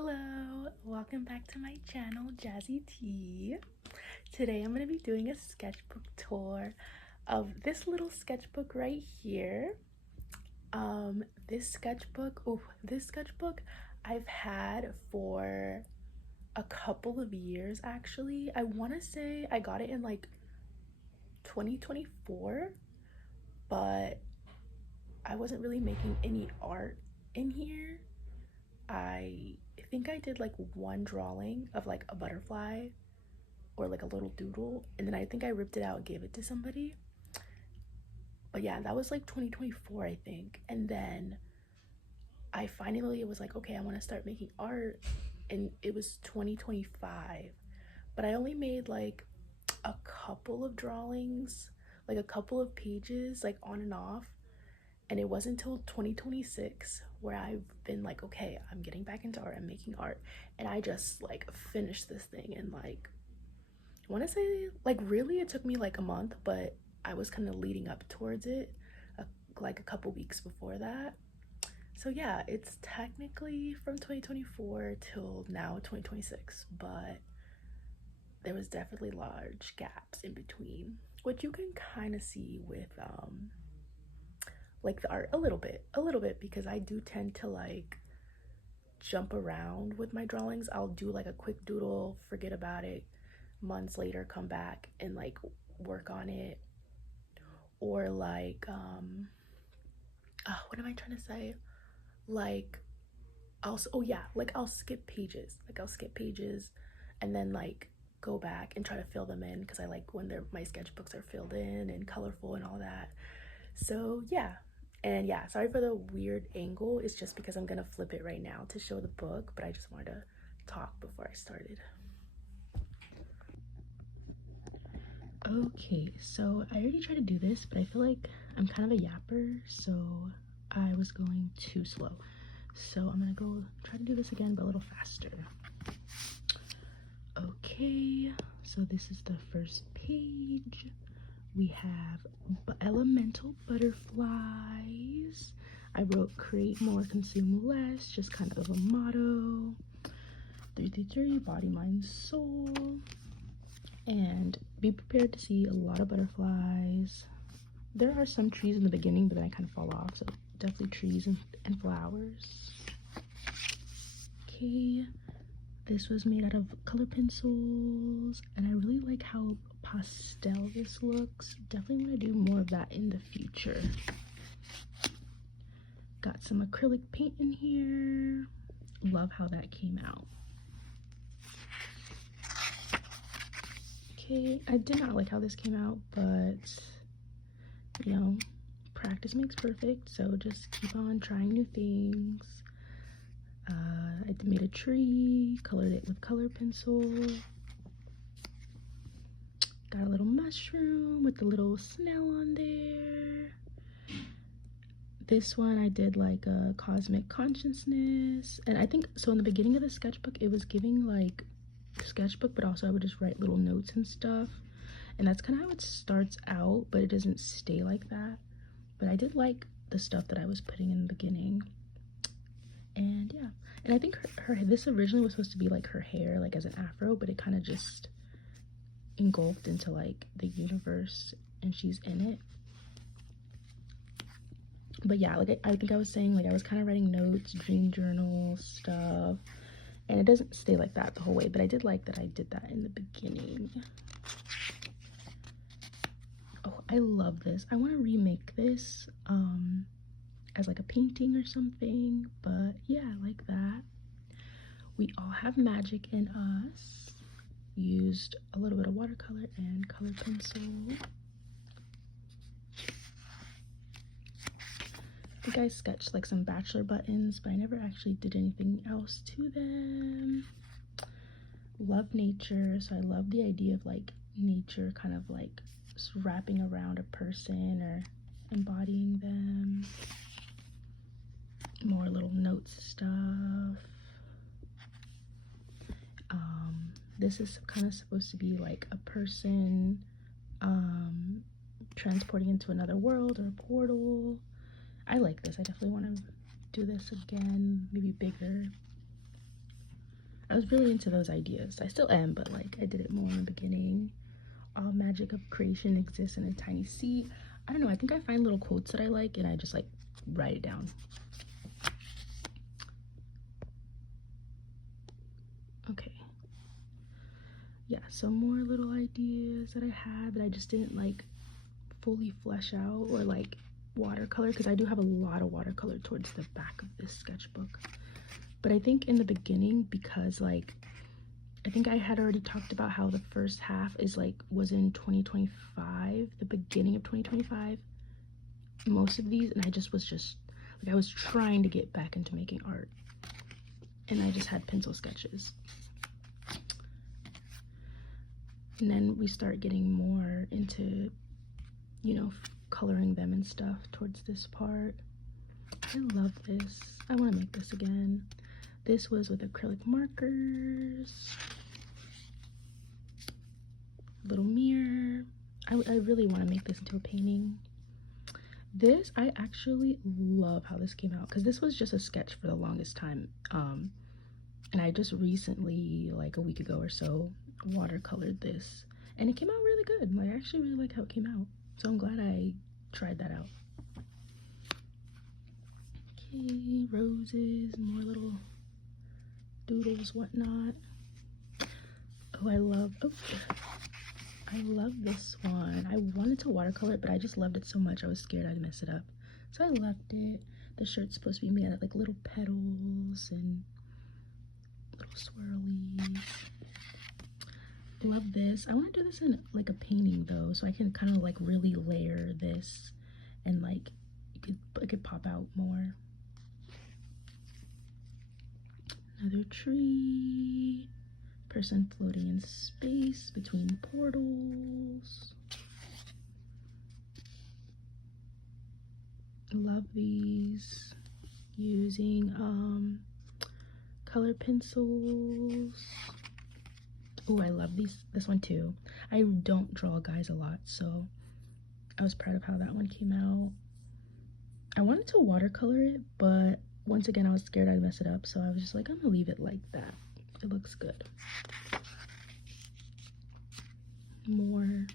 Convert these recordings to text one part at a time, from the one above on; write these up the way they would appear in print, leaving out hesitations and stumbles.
Hello, welcome back to my channel, Jazzy T. Today I'm going to be doing a sketchbook tour of this little sketchbook right here. This sketchbook I've had for a couple of years actually. I want to say I got it in like 2024, but I wasn't really making any art in here. I think I did like one drawing of like a butterfly or like a little doodle, and then I think I ripped it out and gave it to somebody. But yeah, that was like 2024, I think. And then I finally was like, okay, I want to start making art, and it was 2025. But I only made like a couple of drawings, like a couple of pages, like on and off. And it wasn't until 2026 where I've been like, okay, I'm getting back into art, I'm making art. And I just like finished this thing in like, I want to say like really it took me like a month, but I was kind of leading up towards it like a couple weeks before that. So yeah, it's technically from 2024 till now 2026, but there was definitely large gaps in between, which you can kind of see with like the art a little bit, because I do tend to like jump around with my drawings. I'll do like a quick doodle, forget about it, months later come back and like work on it. Or like what am I trying to say, like I'll skip pages, and then like go back and try to fill them in, because I like when my sketchbooks are filled in and colorful and all that. So yeah. And yeah, sorry for the weird angle. It's just because I'm gonna flip it right now to show the book, but I just wanted to talk before I started. Okay, so I already tried to do this, but I feel like I'm kind of a yapper, so I was going too slow. So I'm gonna go try to do this again, but a little faster. Okay, so this is the first page. We have elemental butterflies. I wrote create more, consume less, just kind of a motto. 333, body, mind, soul. And be prepared to see a lot of butterflies. There are some trees in the beginning, but then I kind of fall off, so definitely trees and flowers. Okay, this was made out of color pencils, and I really like how pastel this looks. Definitely want to do more of that in the future. Got some acrylic paint in here. Love how that came out. Okay, I did not like how this came out, but you know, practice makes perfect, so just keep on trying new things. I made a tree, colored it with color pencil. Got a little mushroom with a little snail on there. This one I did like a cosmic consciousness, and I think so in the beginning of the sketchbook it was giving like sketchbook, but also I would just write little notes and stuff, and that's kind of how it starts out, but it doesn't stay like that. But I did like the stuff that I was putting in the beginning. And yeah, and I think this originally was supposed to be like her hair, like as an afro, but it kind of just engulfed into like the universe and she's in it. But yeah, like I think I was saying, like I was kind of writing notes, dream journal stuff, and it doesn't stay like that the whole way, but I did like that I did that in the beginning. Oh, I love this. I want to remake this as like a painting or something, but yeah, I like that. We all have magic in us. Used a little bit of watercolor and color pencil. I think I sketched like some bachelor buttons, but I never actually did anything else to them. Love nature, so I love the idea of like nature kind of like wrapping around a person or embodying them. More little notes stuff. This is kind of supposed to be like a person transporting into another world or a portal. I like this. I definitely want to do this again, maybe bigger. was really into those ideas. I still am, but like I did it more in the beginning. All magic of creation exists in a tiny seed. I don't know, I think I find little quotes that I like and I just like write it down. Okay. Yeah, some more little ideas that I had that I just didn't like fully flesh out or like watercolor, because I do have a lot of watercolor towards the back of this sketchbook. But I think in the beginning, because like I think I had already talked about how the first half is like was in 2025, the beginning of 2025, most of these, and I just was like I was trying to get back into making art and I just had pencil sketches. And then we start getting more into, you know, coloring them and stuff towards this part. I love this. I want to make this again. This was with acrylic markers, little mirror. I really want to make this into a painting. This, I actually love how this came out, because this was just a sketch for the longest time. And I just recently, like a week ago or so, watercolored this and it came out really good. Like I actually really like how it came out, so I'm glad I tried that out. Okay, roses, more little doodles, whatnot. Oh, I love this one. I wanted to watercolor it, but I just loved it so much I was scared I'd mess it up, so I left it. The shirt's supposed to be made out of like little petals and little swirlies. Love this. I want to do this in like a painting though, so I can kind of like really layer this and like it could pop out more. Another tree, person floating in space between portals. Love these. Using color pencils. Oh, I love this one too. I don't draw guys a lot, so I was proud of how that one came out. I wanted to watercolor it, but once again I was scared I'd mess it up, so I was just like, I'm gonna leave it like that. It looks good. More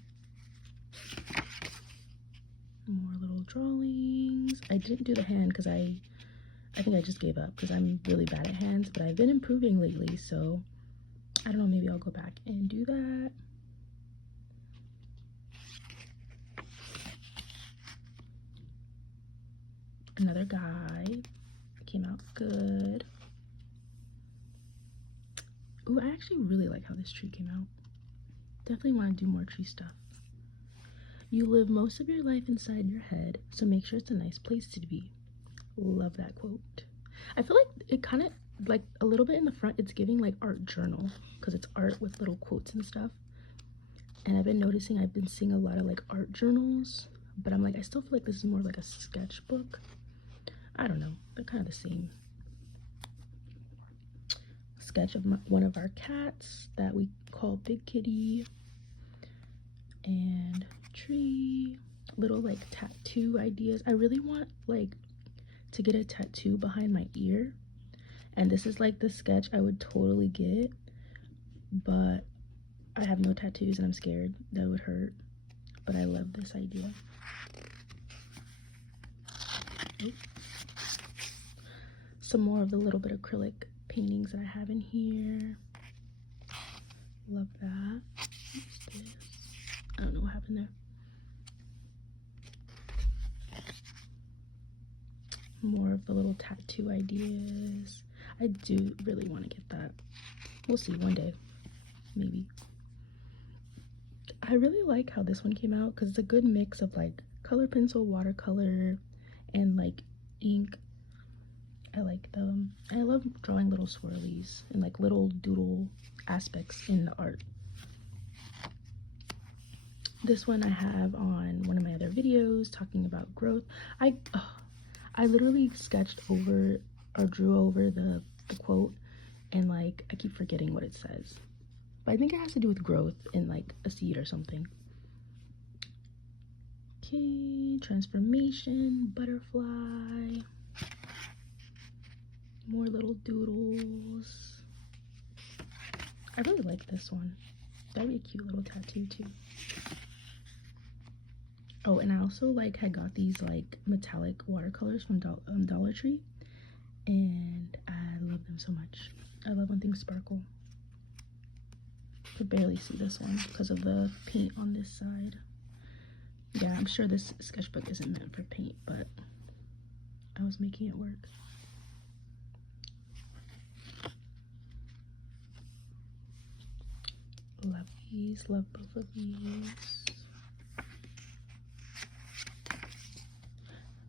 little drawings. I didn't do the hand because I think I just gave up because I'm really bad at hands, but I've been improving lately, so I don't know, maybe I'll go back and do that. Another guy, came out good. Ooh, I actually really like how this tree came out. Definitely want to do more tree stuff. You live most of your life inside your head, so make sure it's a nice place to be. Love that quote. I feel like it kind of like a little bit in the front, it's giving like art journal, because it's art with little quotes and stuff. And I've been noticing I've been seeing a lot of like art journals, but I'm like, I still feel like this is more like a sketchbook. I don't know, they're kind of the same. Sketch of one of our cats that we call Big Kitty. And tree, little like tattoo ideas. I really want like to get a tattoo behind my ear, and this is like the sketch I would totally get, but I have no tattoos and I'm scared that would hurt, but I love this idea. Oops. Some more of the little bit of acrylic paintings that I have in here. Love that. What's this? I don't know what happened there. More of the little tattoo ideas. I do really want to get that. We'll see one day, maybe. I really like how this one came out because it's a good mix of like color pencil, watercolor, and like ink. I like them. I love drawing little swirlies and like little doodle aspects in the art. This one I have on one of my other videos talking about growth. I literally sketched over or drew over the quote, and like I keep forgetting what it says, but I think it has to do with growth in like a seed or something. Okay, transformation, butterfly, more little doodles. I really like this one. That'd be a cute little tattoo too. Oh, and I also like had got these like metallic watercolors from Dollar Tree, and I love them so much. I love when things sparkle. I could barely see this one because of the paint on this side. Yeah, I'm sure this sketchbook isn't meant for paint, but I was making it work. Love these, love both of these.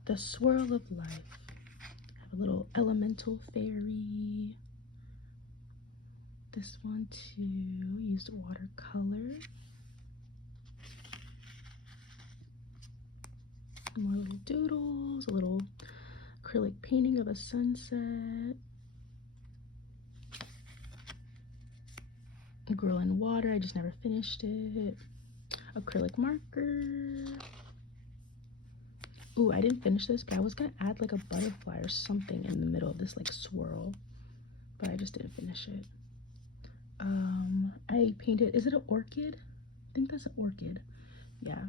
The Swirl of Life. I have a little elemental fairy. This one too, used watercolor. More little doodles, a little acrylic painting of a sunset. A girl in water, I just never finished it. Acrylic marker. Ooh, I didn't finish this, but I was gonna add like a butterfly or something in the middle of this like swirl, but I just didn't finish it. I painted, is it an orchid? I think that's an orchid. Yeah.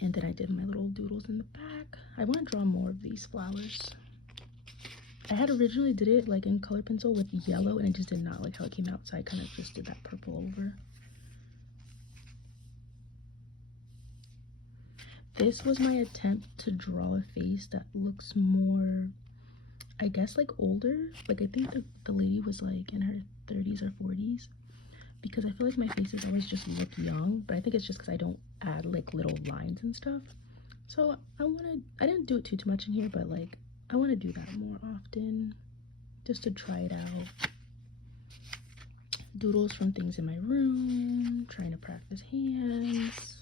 And then I did my little doodles in the back. I want to draw more of these flowers. I had originally did it like in color pencil with yellow, and I just did not like how it came out, so I kind of just did that purple over. This was my attempt to draw a face that looks more, I guess, like older. Like I think the lady was like in her 30s or 40s, because I feel like my faces always just look young, but I think it's just because I don't add like little lines and stuff. So I didn't do it too much in here, but like I want to do that more often just to try it out. Doodles from things in my room, trying to practice hands.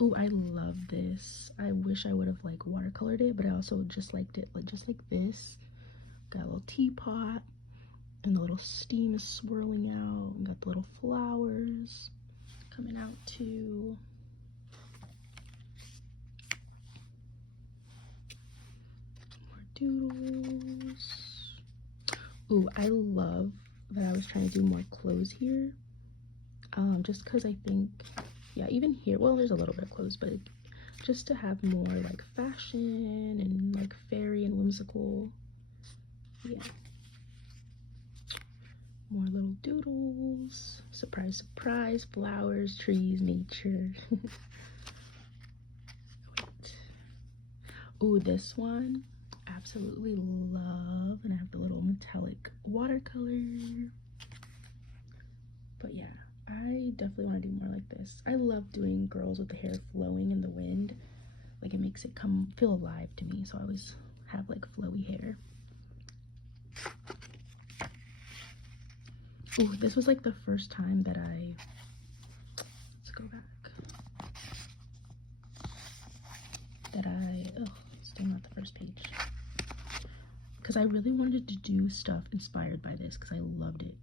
Ooh, I love this. I wish I would have like watercolored it, but I also just liked it like just like this. Got a little teapot, and the little steam is swirling out, and got the little flowers coming out too. More doodles. Ooh, I love that I was trying to do more clothes here. Just because I think, yeah, even here, well, there's a little bit of clothes, but just to have more like fashion and like fairy and whimsical. Yeah. More little doodles. Surprise, surprise. Flowers, trees, nature. Wait. Ooh, this one. Absolutely love. And I have the little metallic watercolor. But yeah, I definitely want to do more like this. I love doing girls with the hair flowing in the wind. Like it makes it feel alive to me. So I always have like flowy hair. Ooh, this was like the first time that let's go back. Still not the first page. Because I really wanted to do stuff inspired by this because I loved it.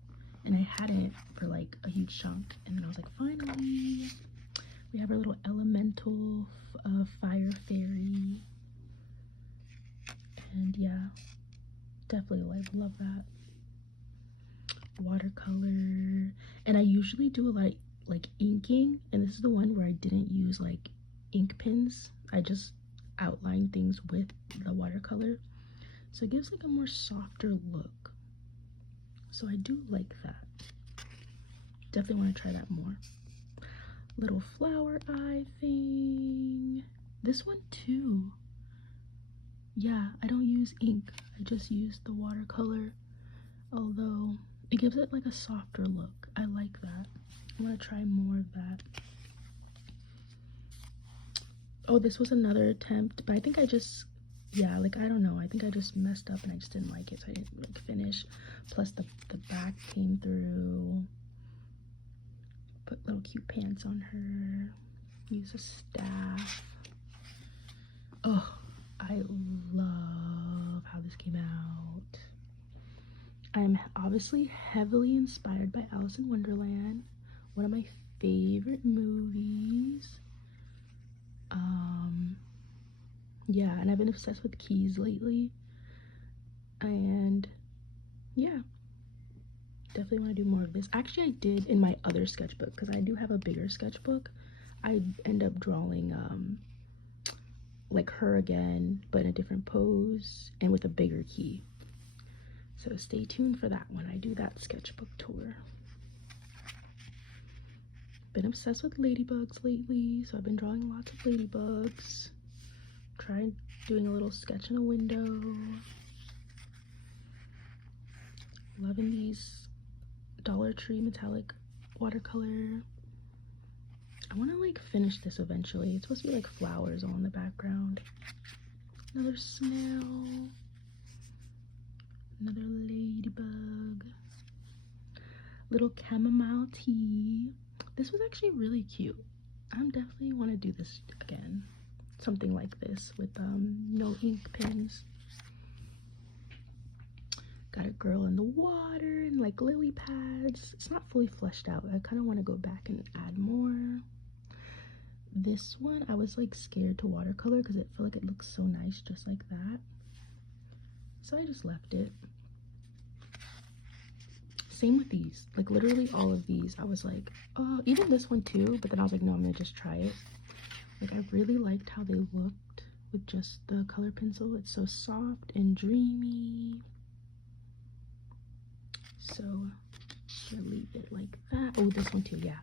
And I hadn't for like a huge chunk. And then I was like, finally, we have our little elemental fire fairy. And yeah, definitely love that. Watercolor. And I usually do a lot like inking, and this is the one where I didn't use like ink pens. I just outline things with the watercolor, so it gives like a more softer look. So I do like that. Definitely want to try that more. Little flower eye thing. This one too. Yeah, I don't use ink. I just use the watercolor, although it gives it like a softer look. I like that. I want to try more of that. Oh, this was another attempt, but I think I just, yeah, like I don't know, I think I just messed up and I just didn't like it, so I didn't like finish. Plus the back came through. Put little cute pants on her. Use a staff. Oh, I love how this came out. I'm obviously heavily inspired by Alice in Wonderland, one of my favorite movies. Yeah, and I've been obsessed with keys lately, and yeah, definitely want to do more of this. Actually, I did in my other sketchbook, because I do have a bigger sketchbook. I end up drawing like her again, but in a different pose and with a bigger key. So stay tuned for that when I do that sketchbook tour. Been obsessed with ladybugs lately, so I've been drawing lots of ladybugs. Tried doing a little sketch in a window. Loving these Dollar Tree metallic watercolor. I want to like finish this eventually. It's supposed to be like flowers all in the background. Another snail. Another ladybug. Little chamomile tea. This was actually really cute. I definitely want to do this again. Something like this with no ink pens. Got a girl in the water and like lily pads. It's not fully fleshed out. I kind of want to go back and add more. This one, I was like scared to watercolor because it felt like it looks so nice just like that. So I just left it. Same with these. Like literally all of these, I was like, oh, even this one too. But then I was like, no, I'm gonna just try it. Like I really liked how they looked with just the color pencil. It's so soft and dreamy. So I'm gonna leave it like that. Oh, this one too, yeah.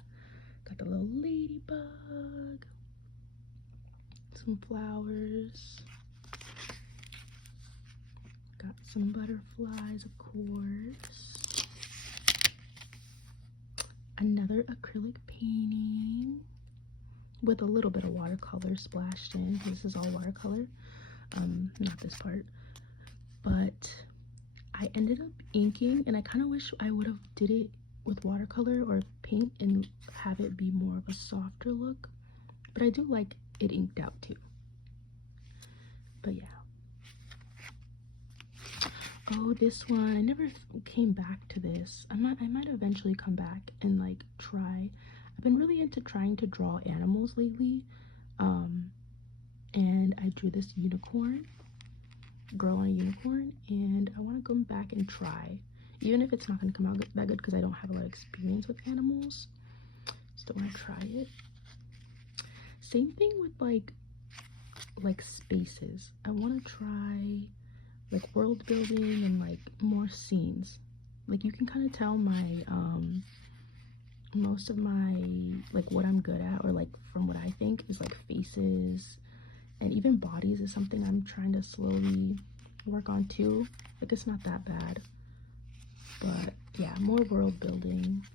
Got the little ladybug. Some flowers. Got some butterflies, of course. Another acrylic painting with a little bit of watercolor splashed in. This is all watercolor. Not this part. But I ended up inking, and I kind of wish I would have did it with watercolor or paint and have it be more of a softer look. But I do like it inked out too. But yeah. Oh, this one, I never came back to this. I might eventually come back and like try. I've been really into trying to draw animals lately. And I drew this unicorn, girl on a unicorn, and I want to come back and try, even if it's not going to come out that good because I don't have a lot of experience with animals. Still want to try it. Same thing with like spaces. I want to try like world building and like more scenes. Like you can kind of tell my most of my like what I'm good at, or like from what I think is like faces, and even bodies is something I'm trying to slowly work on too. Like it's not that bad, but yeah, more world building.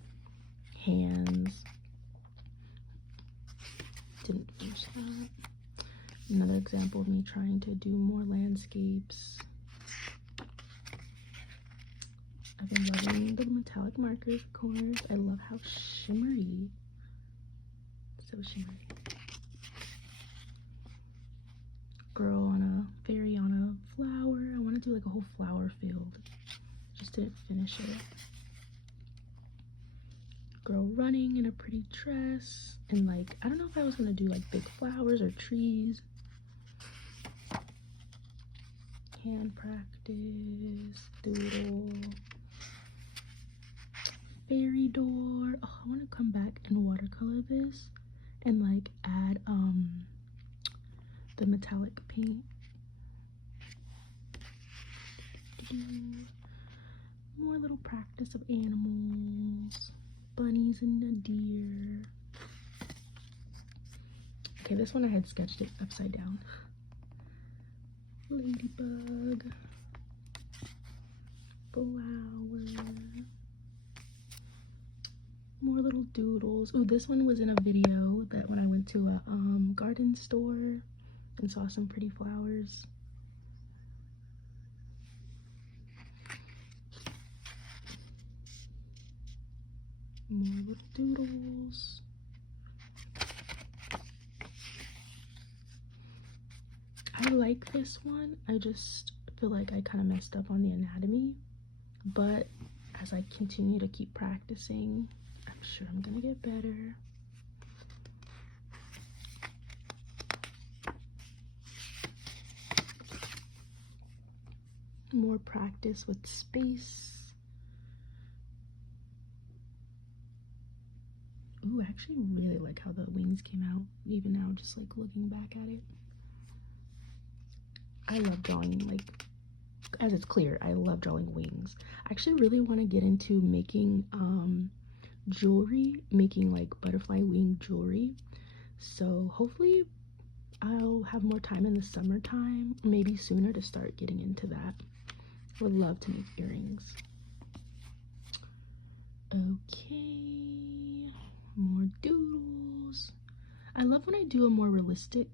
Hands. Didn't finish that. Another example of me trying to do more landscapes. I've been loving the metallic markers, of course. I love how shimmery. So shimmery. Girl on a fairy on a flower. I want to do like a whole flower field. Just didn't finish it. Girl running in a pretty dress. And like, I don't know if I was going to do like big flowers or trees. Hand practice. Doodle. Fairy door. Oh, I want to come back and watercolor this and like add the metallic paint. More little practice of animals, bunnies and a deer. Okay, this one I had sketched it upside down. Ladybug, flower. More little doodles. Oh, this one was in a video that when I went to a garden store and saw some pretty flowers. More little doodles. I like this one. I just feel like I kind of messed up on the anatomy, but as I continue to keep practicing, I'm sure I'm gonna get better. More practice with space. Ooh, I actually really like how the wings came out, even now, just like looking back at it. I love drawing, like, as it's clear, I love drawing wings. I actually really want to get into making jewelry, making like butterfly wing jewelry. So hopefully I'll have more time in the summertime, maybe sooner, to start getting into that. I would love to make earrings. Okay, more doodles. I love when I do a more realistic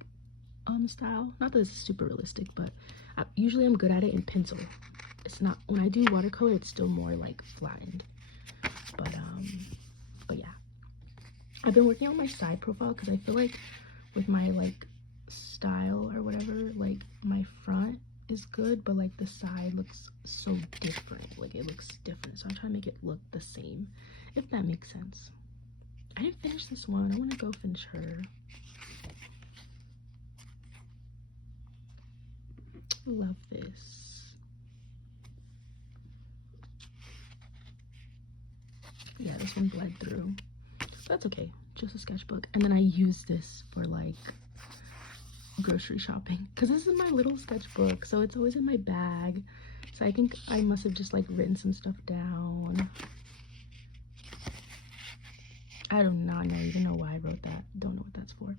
style. Not that it's super realistic, but usually I'm good at it in pencil. It's not, when I do watercolor, it's still more like flattened. But yeah, I've been working on my side profile because I feel like with my like style or whatever, like my front is good, but like the side looks so different. Like it looks different, so I'm trying to make it look the same, if that makes sense. I didn't finish this one. I want to go finish her. Love this. Yeah, this one bled through. That's okay, just a sketchbook. And then I use this for like grocery shopping because this is my little sketchbook, so it's always in my bag. So I think I must have just like written some stuff down. I do not even know why I wrote that. Don't know what that's for.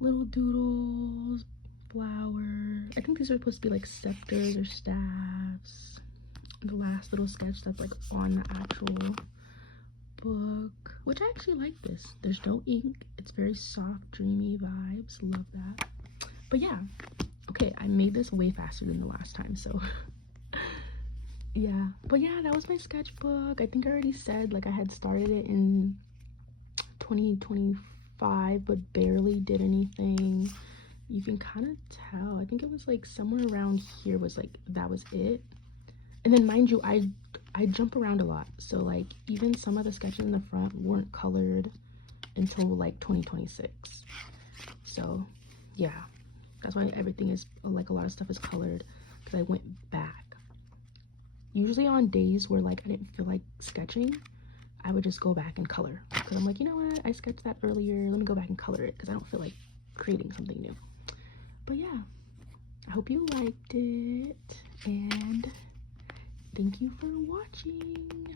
Little doodles, flower. I think these are supposed to be like scepters or staffs. The last little sketch that's like on the actual book, which I actually like this. There's no ink. It's very soft, dreamy vibes. Love that. But yeah, okay, I made this way faster than the last time, so yeah. But yeah, that was my sketchbook. I think I already said like I had started it in 2025 but barely did anything. You can kind of tell. I think it was like somewhere around here was like that was it. And then mind you, I jump around a lot, so like even some of the sketches in the front weren't colored until like 2026. So yeah, that's why everything is like a lot of stuff is colored, because I went back. Usually on days where like I didn't feel like sketching, I would just go back and color, because I'm like, you know what, I sketched that earlier, let me go back and color it, because I don't feel like creating something new. But yeah, I hope you liked it, and thank you for watching.